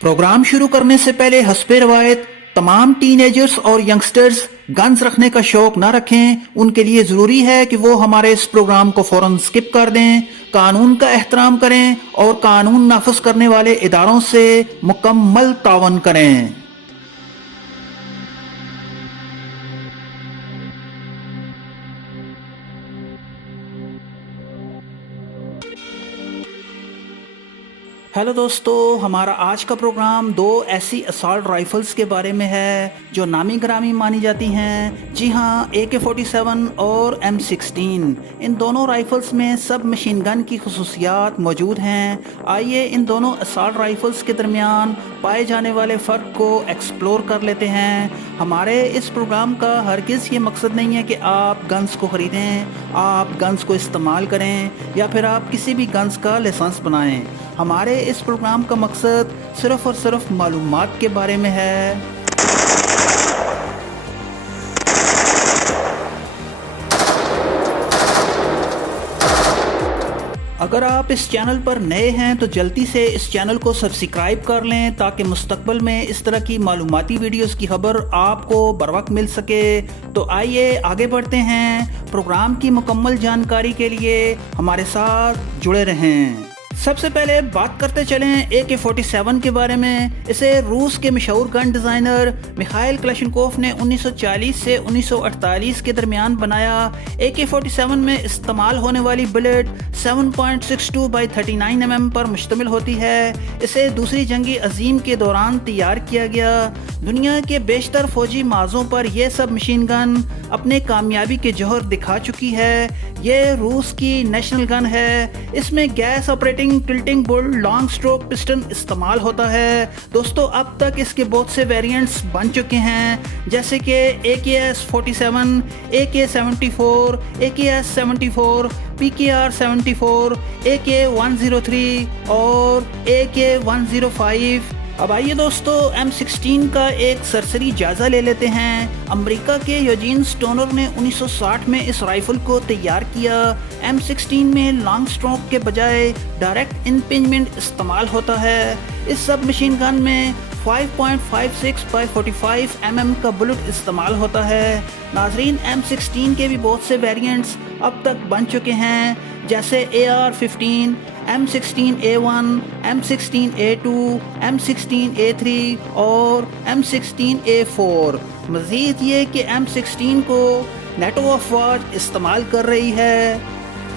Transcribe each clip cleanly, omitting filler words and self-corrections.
Programme शुरू करने से पहले हस्बे रवायत तमाम टीनेजर्स और यंगस्टर्स गन्स रखने का शौक ना रखें। उनके लिए जरूरी है कि वो हमारे इस प्रोग्राम को फौरन स्किप कर दें, कानून का एहतराम करें और कानून नाफिज करने वाले इदारों से मुकम्मल तावन करें। हेलो दोस्तों, हमारा आज का प्रोग्राम दो ऐसी असॉल्ट राइफल्स के बारे में है जो नामी ग्रामी मानी जाती हैं। जी हाँ, AK-47 और M16, इन दोनों राइफल्स में सब मशीन गन की खसूसियात मौजूद हैं। आइए इन दोनों असॉल्ट राइफल्स के दरमियान पाए जाने वाले फ़र्क को एक्सप्लोर कर लेते हैं। हमारे इस प्रोग्राम का हरगिज़ ये मकसद नहीं है कि आप गन्स को ख़रीदें, आप गन्स को इस्तेमाल करें या फिर आप किसी भी गन्स का लाइसेंस बनाएं। हमारे इस प्रोग्राम का मकसद सिर्फ़ और सिर्फ मालूमात के बारे में है। अगर आप इस चैनल पर नए हैं तो जल्दी से इस चैनल को सब्सक्राइब कर लें ताकि मुस्तकबिल में इस तरह की मालूमाती वीडियोस की खबर आपको बर वक्त मिल सके। तो आइए आगे बढ़ते हैं। प्रोग्राम की मुकम्मल जानकारी के लिए हमारे साथ जुड़े रहें। सबसे पहले बात करते चलें AK-47 के बारे में। इसे रूस के मशहूर गन डिज़ाइनर मिखाइल क्लाशनकोफ ने 1940 से 1948 के दरमियान बनाया। AK-47 में इस्तेमाल होने वाली बुलेट 7.62x39 mm पर मुश्तमिल होती है। इसे दूसरी जंगी अजीम के दौरान तैयार किया गया। दुनिया के बेशतर फौजी माज़ों पर यह सब मशीन गन अपने कामयाबी के जौहर दिखा चुकी है। ये रूस की नेशनल गन है। इसमें gas operating tilting bull long stroke piston इस्तेमाल होता है। दोस्तों, अब तक इसके बहुत से वेरिएंट्स बन चुके हैं, जैसे कि AKS-47, AK-74, AKS-74, PKR-74, AK-103 और AK-105। अब आइए दोस्तों, M16 का एक सरसरी जायज़ा ले लेते हैं। अमेरिका के यूजीन स्टोनर ने 1960 में इस राइफल को तैयार किया। M16 में लॉन्ग स्ट्रोक के बजाय डायरेक्ट इम्पिंजमेंट इस्तेमाल होता है। इस सब मशीन गन में 5.56x45 mm का बुलेट इस्तेमाल होता है। नाजरीन, M16 के भी बहुत से वेरिएंट्स अब तक बन चुके हैं, जैसे AR-15, M16A1, M16A2, M16A3 और M16A4। मज़ीद ये कि M16 को नेटो अफवाज इस्तेमाल कर रही है।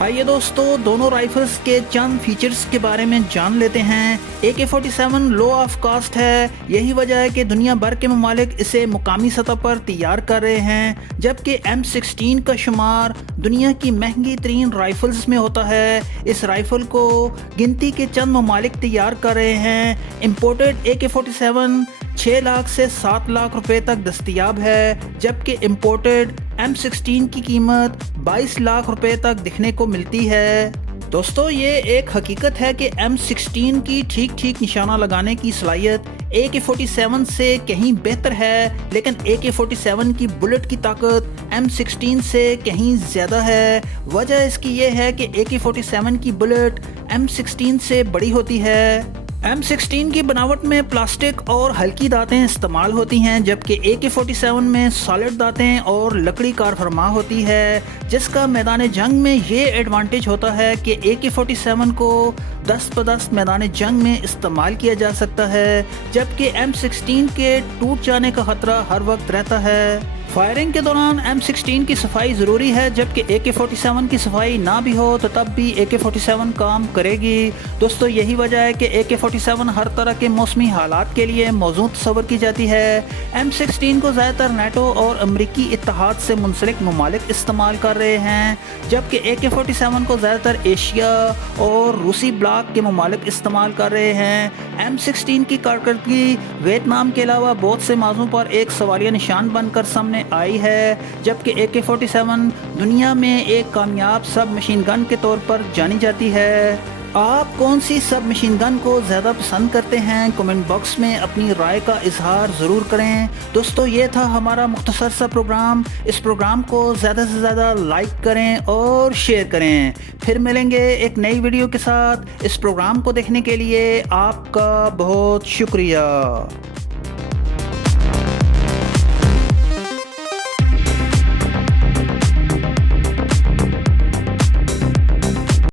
आइए दोस्तों, दोनों राइफल्स के चंद फीचर्स के बारे में जान लेते हैं। AK-47 लो ऑफ कास्ट है। यही वजह है कि दुनिया भर के ममालिक इसे मुकामी सतह पर तैयार कर रहे हैं, जबकि M16 का शुमार दुनिया की महंगी तरीन राइफल्स में होता है। इस राइफल को गिनती के चंद ममालिक तैयार कर रहे हैं। इम्पोर्टेड AK-47 6 लाख से 7 लाख रुपए तक दस्तयाब है, जबकि इम्पोर्टेड M16 की कीमत 22 लाख रुपए तक दिखने को मिलती है। दोस्तों, ये एक हकीकत है कि M16 की ठीक ठीक निशाना लगाने की सलाहियत AK-47 से कहीं बेहतर है, लेकिन AK-47 की बुलेट की ताकत M16 से कहीं ज़्यादा है। वजह इसकी ये है कि AK-47 की बुलेट M16 से बड़ी होती है। M16 की बनावट में प्लास्टिक और हल्की दातें इस्तेमाल होती हैं, जबकि AK-47 में सॉलिड दातें और लकड़ी कार फरमा होती है, जिसका मैदान जंग में ये एडवांटेज होता है कि AK-47 को 10-10 मैदान जंग में इस्तेमाल किया जा सकता है, जबकि M16 के टूट जाने का खतरा हर वक्त रहता है। फायरिंग के दौरान M16 की सफाई ज़रूरी है, जबकि AK-47 की सफाई ना भी हो तो तब भी AK-47 काम करेगी। दोस्तों, यही वजह है कि AK-47 हर तरह के मौसमी हालात के लिए मौजूद तस्वर की जाती है। M16 को ज़्यादातर नेटो और अमरीकी इत्तेहाद से मुंसलिक ममालिक इस्तेमाल कर रहे हैं, जबकि AK-47 को ज़्यादातर एशिया और रूसी ब्लॉक के ममालिक इस्तेमाल कर रहे हैं। M16 की कारकर्दगी वियतनाम के अलावा बहुत से मौज़ों पर एक सवालिया निशान बनकर सामने आई है, जबकि AK-47 दुनिया में एक कामयाब सब मशीन गन के तौर पर जानी जाती है। آپ کون سی سب مشین گن کو زیادہ پسند کرتے ہیں؟ کمنٹ باکس میں اپنی رائے کا اظہار ضرور کریں۔ دوستو یہ تھا ہمارا مختصر سا پروگرام۔ اس پروگرام کو زیادہ سے زیادہ لائک کریں اور شیئر کریں۔ پھر ملیں گے ایک نئی ویڈیو کے ساتھ۔ اس پروگرام کو دیکھنے کے لیے آپ کا بہت شکریہ۔